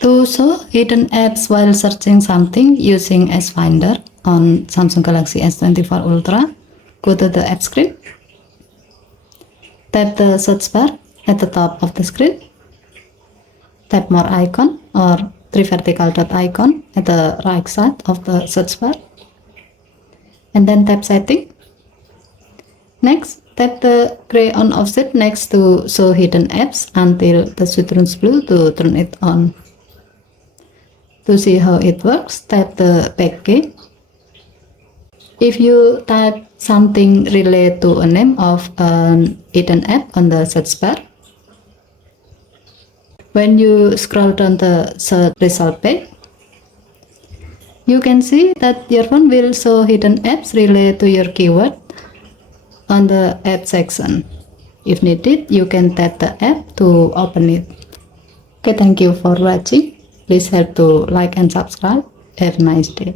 To show hidden apps while searching something using S Finder on Samsung Galaxy S24 Ultra, go to the app screen. Tap the search bar at the top of the screen. Tap more icon or three vertical dot icon at the right side of the search bar. And then tap setting. Next, tap the gray on offset next to show hidden apps until the switch turns blue to turn it on. To see how it works, tap the back key. If you type something related to a name of an hidden app on the search bar, when you scroll down the search result page, you can see that your phone will show hidden apps related to your keyword on the app section. If needed, you can tap the app to open it. Okay, thank you for watching. Please help to like and subscribe. Have a nice day.